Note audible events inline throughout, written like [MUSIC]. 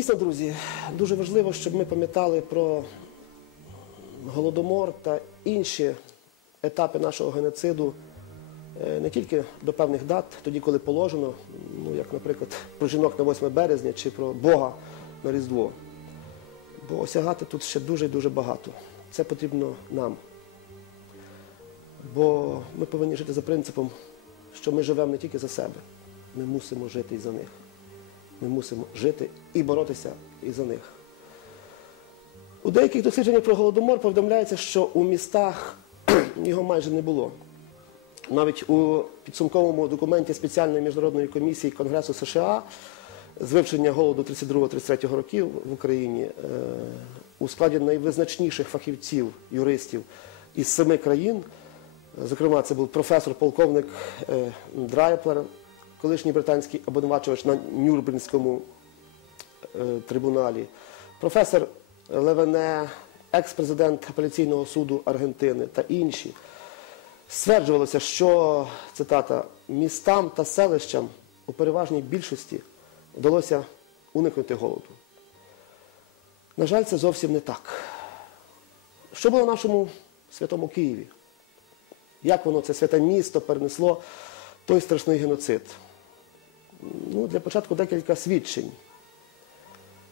Дійсно, друзі, дуже важливо, щоб ми пам'ятали про голодомор та інші етапи нашого геноциду е, не тільки до певних дат, тоді, коли положено, ну як, наприклад, про жінок на 8 березня чи про Бога на Різдво. Бо осягати тут ще дуже і дуже багато. Це потрібно нам. Бо ми повинні жити за принципом, що ми живемо не тільки за себе, ми мусимо жити і за них. Ми мусимо жити і боротися і за них. У деяких дослідженнях про голодомор повідомляється, що у містах [CLEARS THROAT] його майже не було. Навіть у підсумковому документі спеціальної міжнародної комісії Конгресу США з вивчення голоду 32-33 років в Україні е, у складі найвизначніших фахівців, юристів із семи країн, зокрема, це був професор, полковник е, Драйплер, колишній британський обвинувачувач на Нюрнберзькому е, трибуналі, професор Левене, екс-президент апеляційного суду Аргентини та інші. Стверджувалося, що цитата містам та селищам у переважній більшості вдалося уникнути голоду. На жаль, це зовсім не так. Що було в нашому святому Києві? Як воно, це святе місто, перенесло той страшний геноцид? Ну, Для початку декілька свідчень.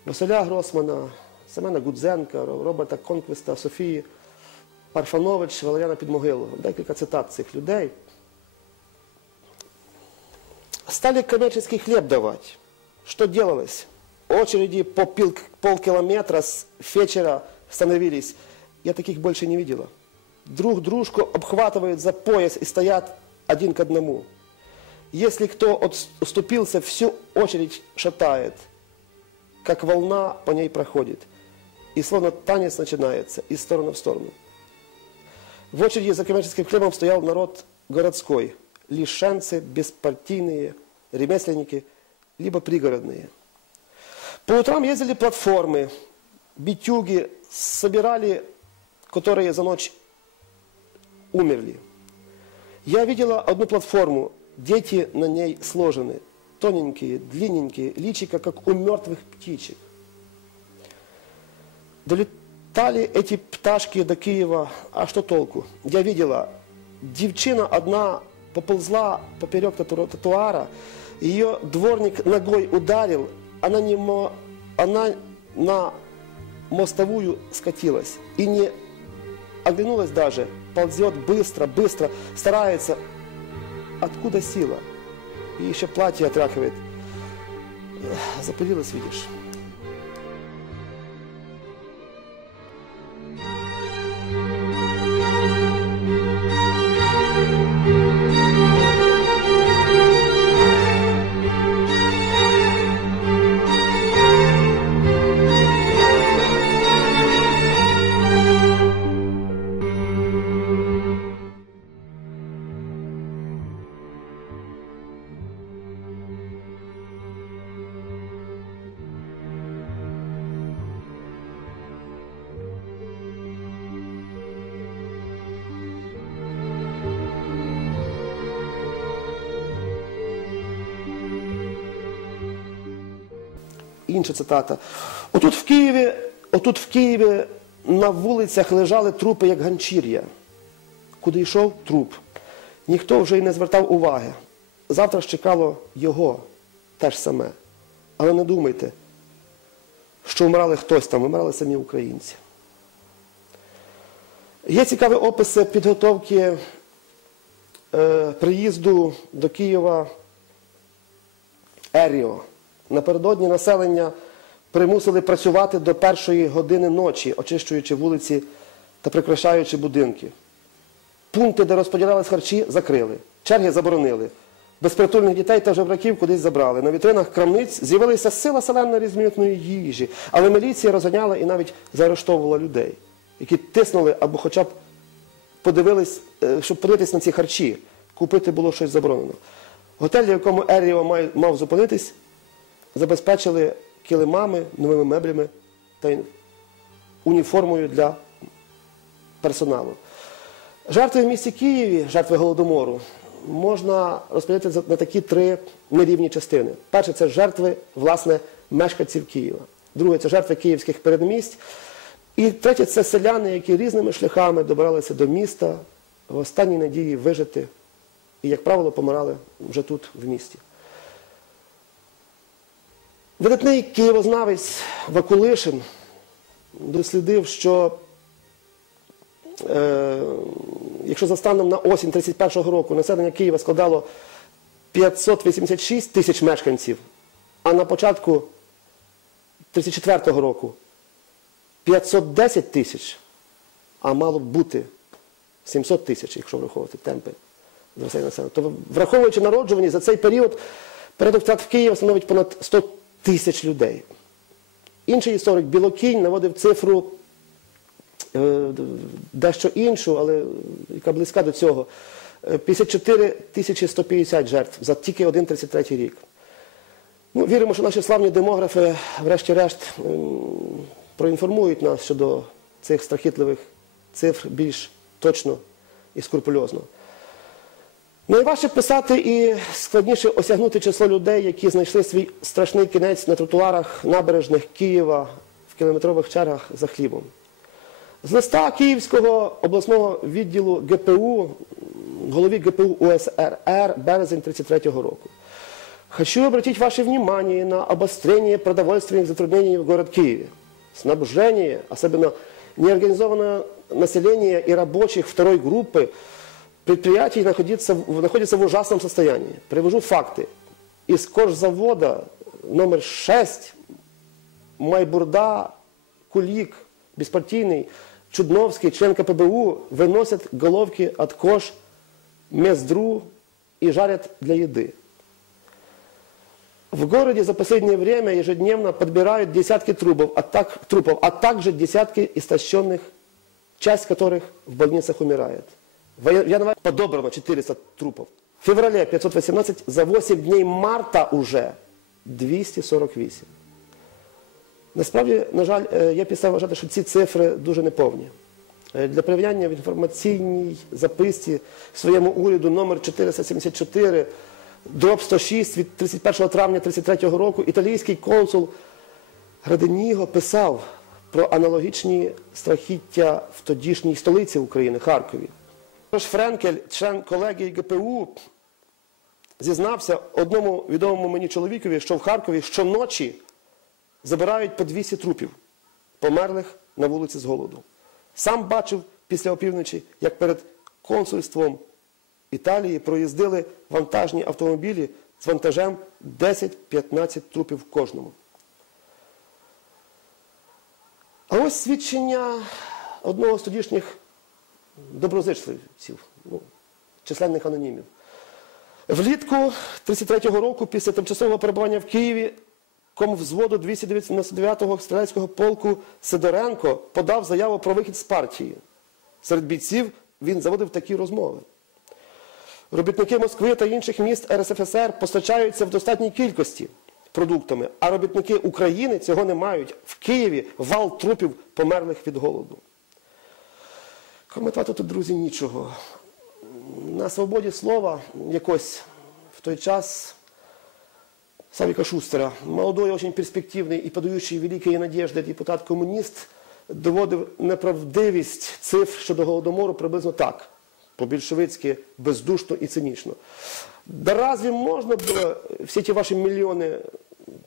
Василя Гросмана, Семена Гудзенка, Роберта Конквіста, Софії Парфанович, Валеріана Підмогилова. Декілька цитат цих людей. Стали коммерческий хлеб давать. Что делалось? Очереди по пил- полкилометра с вечера становились. Я таких больше не видела. Друг дружку обхватывают за пояс и стоят один к одному. Если кто отступился, всю очередь шатает, как волна по ней проходит. И словно танец начинается из стороны в сторону. В очереди за коммерческим хлебом стоял народ городской. Лишенцы, беспартийные, ремесленники, либо пригородные. По утрам ездили платформы, битюги, собирали, которые за ночь умерли. Я видела одну платформу, дети на ней сложены, тоненькие, длинненькие, личика, как у мертвых птичек. Долетали эти пташки до Киева, а что толку? Я видела, девчина одна поползла поперек тату- тротуара, ее дворник ногой ударил, она, не мо- она на мостовую скатилась и не оглянулась даже, ползет быстро, быстро, старается. Откуда сила? И еще платье отряхивает. Запылилось, видишь. Інша цитата. Отут в Києві, отут в Києві на вулицях лежали трупи, як ганчір'я. Куди йшов труп. Ніхто вже й не звертав уваги. Завтра ж чекало його теж саме. Але не думайте, що вмирали хтось там, вмирали самі українці. Є цікаві описи підготовки е, приїзду до Києва Еріо. Напередодні населення примусили працювати до першої години ночі, очищуючи вулиці та прикрашаючи будинки. Пункти, де розподілялись харчі, закрили. Черги заборонили. Безпритульних дітей та жебраків кудись забрали. На вітринах крамниць з'явилася сила селена різноманітної їжі, але міліція розганяла і навіть заарештовувала людей, які тиснули або хоча б подивились, е, щоб подивитись на ці харчі. Купити було щось заборонено. Готель, в якому Еріо мав зупинитись, забезпечили килимами, новими меблями та уніформою для персоналу. Жертви в місті Києві, жертви Голодомору, можна розподілити на такі три нерівні частини. Перше це жертви, власне, мешканців Києва. Друге це жертви київських передмість. І третє це селяни, які різними шляхами добралися до міста в останній надії вижити. І, як правило, помирали вже тут, в місті. Видатний києвознавець Вакулишин дослідив, що е, якщо за станом на осінь 31-го року населення Києва складало 586 тисяч мешканців, а на початку 34-го року 510 тисяч, а мало б бути 700 тисяч, якщо враховувати темпи зростання населення, то враховуючи народжуваність, за цей період порядок втрат в Києві становить понад 100 тисяч людей. Інший історик Білокінь наводив цифру е, дещо іншу, але яка близька до цього. Е, 54 тисячі 150 жертв за тільки один 33 рік. Ну, віримо, що наші славні демографи, врешті-решт, ем, проінформують нас щодо цих страхітливих цифр більш точно і скрупульозно. Найважче писати і складніше осягнути число людей, які знайшли свій страшний кінець на тротуарах набережних Києва в кілометрових чергах за хлібом. З листа Київського обласного відділу ГПУ, голові ГПУ УСРР, березень 1933 року. Хочу обратить ваше внимание на обострение продовольственных затруднений в город Киеве. Снабжение, особенно неорганизованное население и рабочих второй группы предприятий находится, находится в ужасном состоянии. Привожу факты. Из кожзавода номер 6 Майбурда, Кулик, беспартийный, Чудновский, член КПБУ выносят головки от кож Мездру и жарят для еды. В городе за последнее время ежедневно подбирают десятки трупов, а, так, трупов, а также десятки истощенных, часть которых в больницах умирает. В январе подобрано 400 трупов. В феврале 518, за 8 дней марта уже 248. Насправді, на жаль, е, я підстав вважати, що ці цифри дуже неповні. Е, Для порівняння в інформаційній записці своєму уряду номер 474 дроб 106 від 31 травня 1933 року італійський консул Граденіго писав про аналогічні страхіття в тодішній столиці України Харкові. Тож Френкель, член колегії ГПУ, зізнався одному відомому мені чоловікові, що в Харкові щоночі забирають по 200 трупів, померлих на вулиці з голоду. Сам бачив після опівночі, як перед консульством Італії проїздили вантажні автомобілі з вантажем 10-15 трупів кожному. А ось свідчення одного з тодішніх доброзичливців, ну, численних анонімів. Влітку 33-го року, після тимчасового перебування в Києві, комвзводу 299-го стрілецького полку Сидоренко подав заяву про вихід з партії. Серед бійців він заводив такі розмови. Робітники Москви та інших міст РСФСР постачаються в достатній кількості продуктами, а робітники України цього не мають. В Києві вал трупів померлих від голоду. Коментувати тут, друзі, нічого. На свободі слова якось в той час Савика Шустера, молодой, очень перспективний і подаючий великої надежди депутат-комуніст, доводив неправдивість цифр щодо голодомору приблизно так, по-більшовицьки, бездушно і цинічно. Да разве можно было все эти ваши миллионы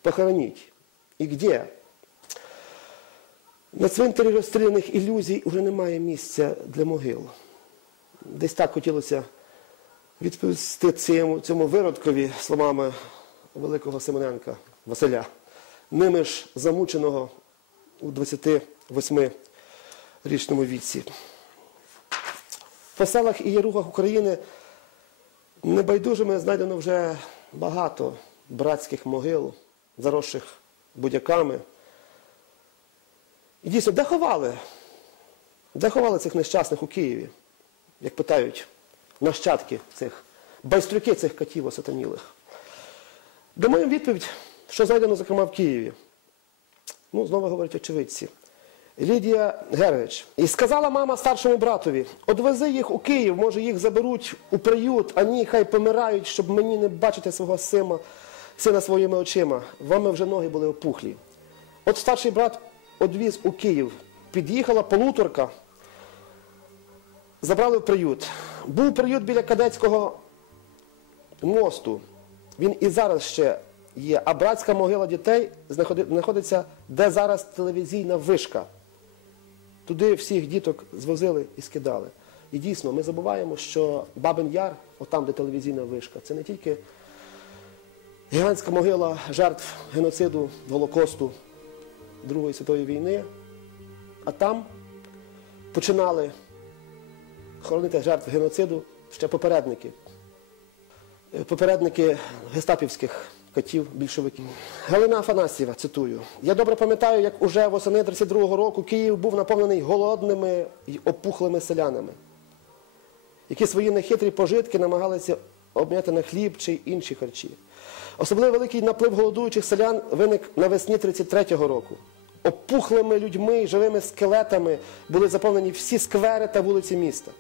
похоронить? И где? На цвинтарі розстріляних ілюзій уже немає місця для могил. Десь так хотілося відповісти цьому, цьому виродкові словами великого Семененка Василя, ними ж замученого у 28-річному віці. По селах і єругах України небайдужими знайдено вже багато братських могил, заросших будяками. І дійсно, де ховали? Де ховали цих нещасних у Києві? Як питають нащадки цих, байстрюки цих катів осатанілих. Дамо їм відповідь, що знайдено, зокрема, в Києві. Ну, знову говорять очевидці. Лідія Герович. І сказала мама старшому братові: одвези їх у Київ, може їх заберуть у приют, а ні, хай помирають, щоб мені не бачити свого сина, сина своїми очима. Вами вже ноги були опухлі. От старший брат одвіз у Київ, під'їхала полуторка, забрали в приют. Був приют біля кадетського мосту. Він і зараз ще є. А братська могила дітей знаходиться, де зараз телевізійна вишка. Туди всіх діток звозили і скидали. І дійсно, ми забуваємо, що Бабин Яр, отам, де телевізійна вишка, це не тільки гігантська могила жертв геноциду, Голокосту Другої світової війни, а там починали хоронити жертв геноциду ще попередники. Е, Попередники гестапівських катів більшовиків. Галина Афанасьєва, цитую. Я добре пам'ятаю, як уже восени 32-го року Київ був наповнений голодними й опухлими селянами, які свої нехитрі пожитки намагалися обміняти на хліб чи інші харчі. Особливо великий наплив голодуючих селян виник навесні 33-го року. Опухлими людьми, живими скелетами були заповнені всі сквери та вулиці міста.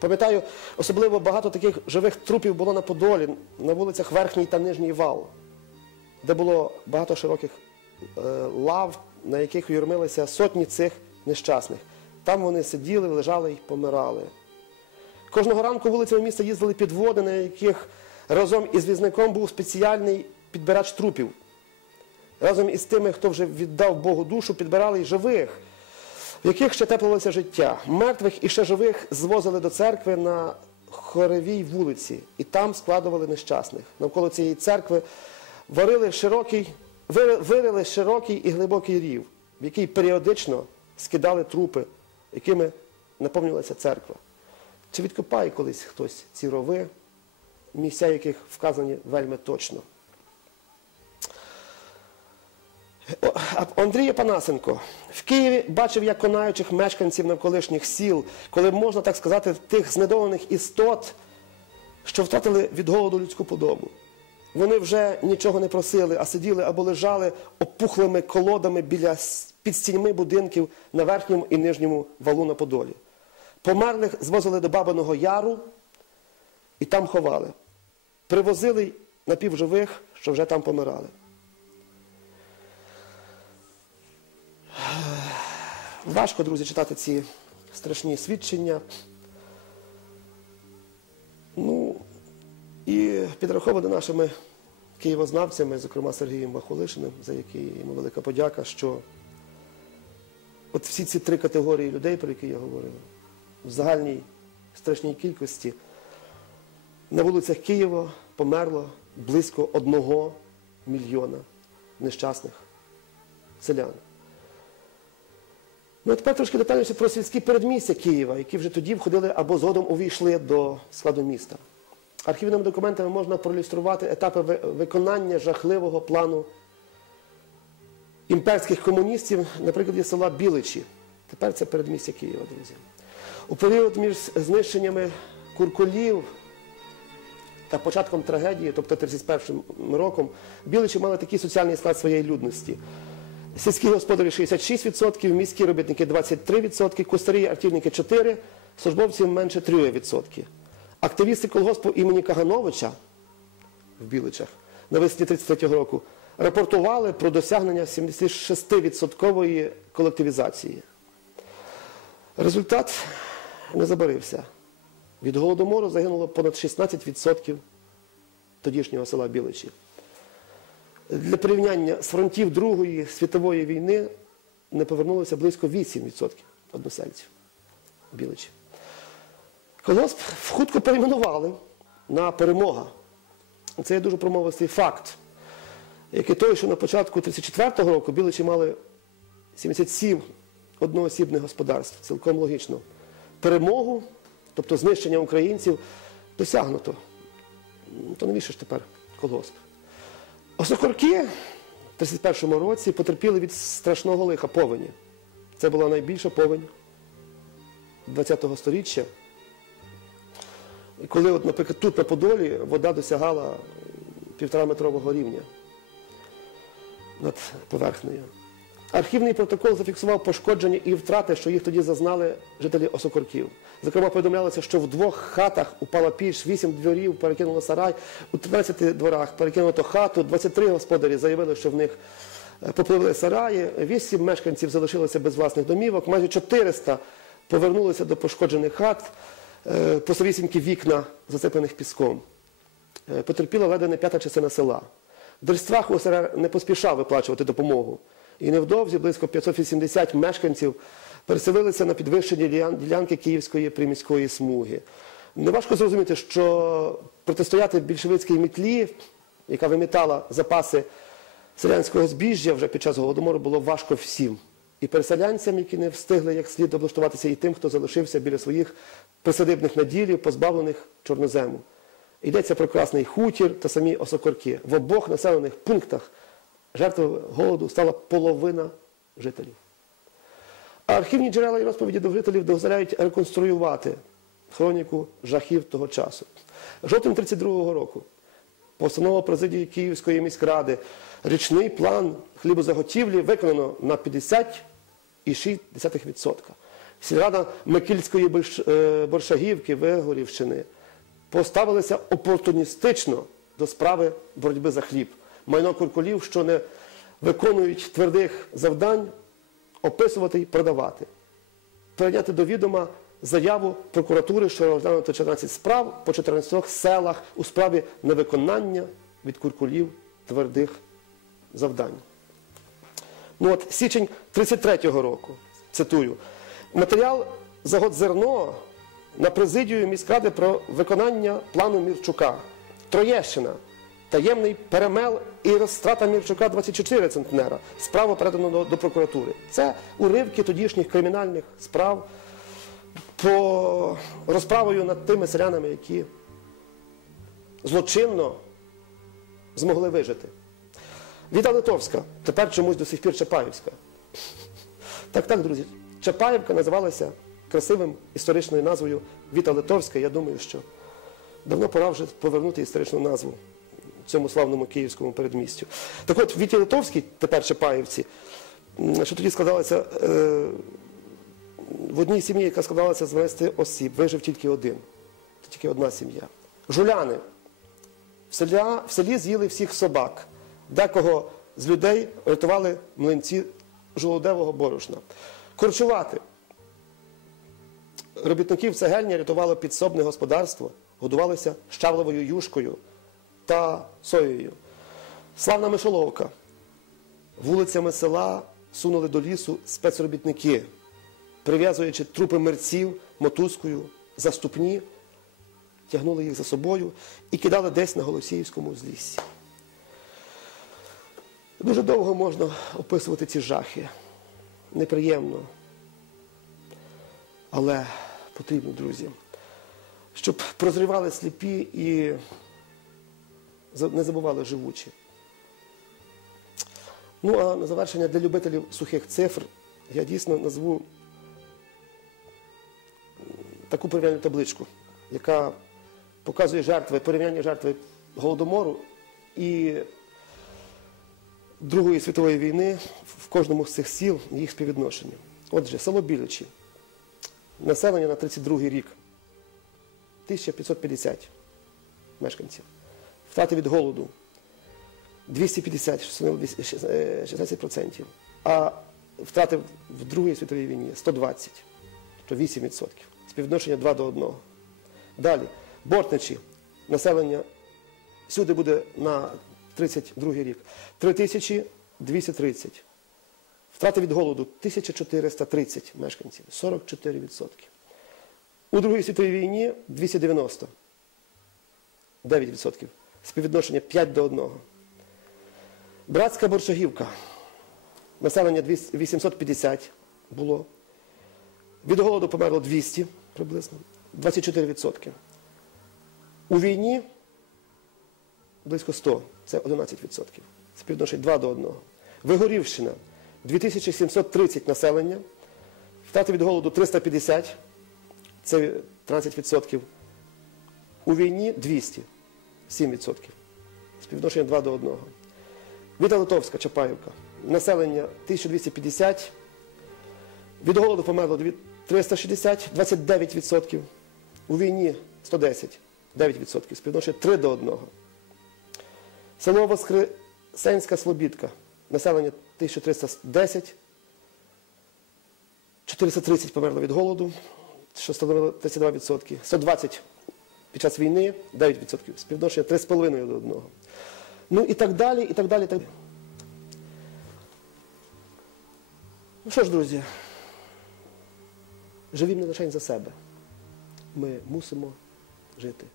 Пам'ятаю, особливо багато таких живих трупів було на Подолі, на вулицях Верхній та Нижній Вал, де було багато широких е, лав, на яких юрмилися сотні цих нещасних. Там вони сиділи, лежали і помирали. Кожного ранку вулицями міста їздили підводи, на яких разом із візником був спеціальний підбирач трупів. Разом із тими, хто вже віддав Богу душу, підбирали й живих, в яких ще теплилося життя. Мертвих і ще живих звозили до церкви на хоревій вулиці, і там складували нещасних. Навколо цієї церкви варили широкий, вирили широкий і глибокий рів, в який періодично скидали трупи, якими наповнювалася церква. Чи відкопає колись хтось ці рови, місця яких вказані вельми точно? О, а Андрій Панасенко в Києві бачив, як конаючих мешканців навколишніх сіл, коли можна так сказати, тих знедолених істот, що втратили від голоду людську подобу. Вони вже нічого не просили, а сиділи або лежали опухлими колодами біля під стіньми будинків на верхньому і нижньому валу на Подолі. Померлих звозили до Бабиного Яру і там ховали. Привозили напівживих, що вже там помирали. Важко, друзі, читати ці страшні свідчення. Ну, і підраховано нашими києвознавцями, зокрема Сергієм Бахулишиним, за який йому велика подяка, що от всі ці три категорії людей, про які я говорив, в загальній страшній кількості на вулицях Києва померло близько одного мільйона нещасних селян. Ну, а тепер трошки детальніше про сільські передмістя Києва, які вже тоді входили або згодом увійшли до складу міста. Архівними документами можна проілюструвати етапи виконання жахливого плану імперських комуністів, наприклад, є села Біличі. Тепер це передмістя Києва, друзі. У період між знищеннями куркулів та початком трагедії, тобто 31 роком, Біличі мали такий соціальний склад своєї людності. Сільські господарі 66%, міські робітники 23%, кустарі артівники 4%, службовців менше 3%. Активісти колгоспу імені Кагановича в Біличах навесні 33-го року рапортували про досягнення 76% колективізації. Результат не забарився. Від голодомору загинуло понад 16% тодішнього села Біличі. Для порівняння з фронтів Другої світової війни не повернулося близько 8% односельців Біличі. Колгосп хутко перейменували на перемога. Це є дуже промовистий факт, як і той, що на початку 34-го року Біличі мали 77 одноосібних господарств, цілком логічно. Перемогу, тобто знищення українців, досягнуто. Ну, То навіщо ж тепер колгосп? Осокорки в 31-му році потерпіли від страшного лиха повені. Це була найбільша повень ХХ століття. сторіччя. коли, от, наприклад, тут на Подолі вода досягала півтораметрового рівня над поверхнею. Архівний протокол зафіксував пошкодження і втрати, що їх тоді зазнали жителі Осокорків. Зокрема, повідомлялося, що в двох хатах упала піч, вісім дворів перекинуло сарай, у 13 дворах перекинуто хату, 23 господарі заявили, що в них Е, Попливли сараї, 8 мешканців залишилися без власних домівок, майже 400 повернулися до пошкоджених хат, е, посовісінькі вікна засиплених піском. Е, Потерпіла ледве не п'ята частина села. Держстрах не поспішав виплачувати допомогу. І невдовзі близько 580 мешканців переселилися на підвищені ділянки Київської приміської смуги. Неважко зрозуміти, що протистояти більшовицькій мітлі, яка вимітала запаси селянського збіжжя вже під час голодомору, було важко всім. І переселянцям, які не встигли як слід облаштуватися, і тим, хто залишився біля своїх присадибних наділів, позбавлених чорнозему. Йдеться про Красний Хутір та самі Осокорки. В обох населених пунктах жертвою голоду стала половина жителів. Архівні джерела і розповіді до жителів дозволяють реконструювати хроніку жахів того часу. Жовтень 32-го року постанова президії Київської міськради річний план хлібозаготівлі виконано на 50,6%. Сільрада Микільської е, Боршагівки, Вигорівщини поставилися опортуністично до справи боротьби за хліб. Майно куркулів, що не виконують твердих завдань, описувати і продавати. Прийняти до відома заяву прокуратури, що розглянуто 14 справ по 14 селах у справі невиконання від куркулів твердих завдань. Ну от, січень 33-го року, цитую, матеріал «Загод зерно» на президію міськради про виконання плану Мірчука. Троєщина. Таємний перемел і розтрата Мірчука 24 центнера. Справа передано до, до прокуратури. Це уривки тодішніх кримінальних справ по розправою над тими селянами, які злочинно змогли вижити. Віта Литовська, тепер чомусь до сих пір Чапаївська. Так, так, друзі. Чапаївка називалася красивим історичною назвою Віта Литовська. Я думаю, що давно пора вже повернути історичну назву цьому славному київському передмістю. Так от, Віті Литовській, тепер Чапаївці, що тоді складалося е, в одній сім'ї, яка складалася з 12 осіб, вижив тільки один. Тільки одна сім'я. Жуляни. В, селя, в селі з'їли всіх собак. Декого з людей рятували млинці жолудевого борошна. Корчувати. Робітників цегельні рятувало підсобне господарство, годувалися щавлевою юшкою та соєю. Славна мишоловка. Вулицями села сунули до лісу спецробітники, прив'язуючи трупи мерців мотузкою за ступні, тягнули їх за собою і кидали десь на Голосіївському узліссі. Дуже довго можна описувати ці жахи. Неприємно. Але потрібно, друзі, щоб прозрівали сліпі і не забували живучі. Ну, а на завершення для любителів сухих цифр я дійсно назву таку порівняльну табличку, яка показує жертви, порівняння жертви Голодомору і Другої світової війни в кожному з цих сіл їх співвідношення. Отже, село Біличі. Населення на 32 рік 1550 мешканців. Втрати від голоду 250, що становило десь, е, 16%. А втрати в Другій світовій війні 120, тобто 8%. Співвідношення 2 до 1. Далі. Бортничі. Населення всюди буде на 32 рік. 3230. Втрати від голоду 1430 мешканців, 44%. У Другій світовій війні 290. 9%. Співвідношення 5 до 1. Братська Боршагівка. Населення 850 було. Від голоду померло 200 приблизно. 24%. У війні близько 100, це 11%. Співвідношення 2 до 1. Вигорівщина 2730 населення. Втрати від голоду 350, це 13%. У війні 200, 7%. Співвідношення 2 до 1. Віта Литовська, Чапаївка. Населення 1250. Від голоду померло дві- 360, 29%. У війні 110, 9%. Співвідношення 3 до 1. Село Воскресенська Слобідка. Населення 1310, 430 померло від голоду, що становило 32%, 120 під час війни 9%, співвідношення 3,5 до 1. Ну і так далі, і так далі. І так... Ну що ж, друзі, живімо не лише за себе. Ми мусимо жити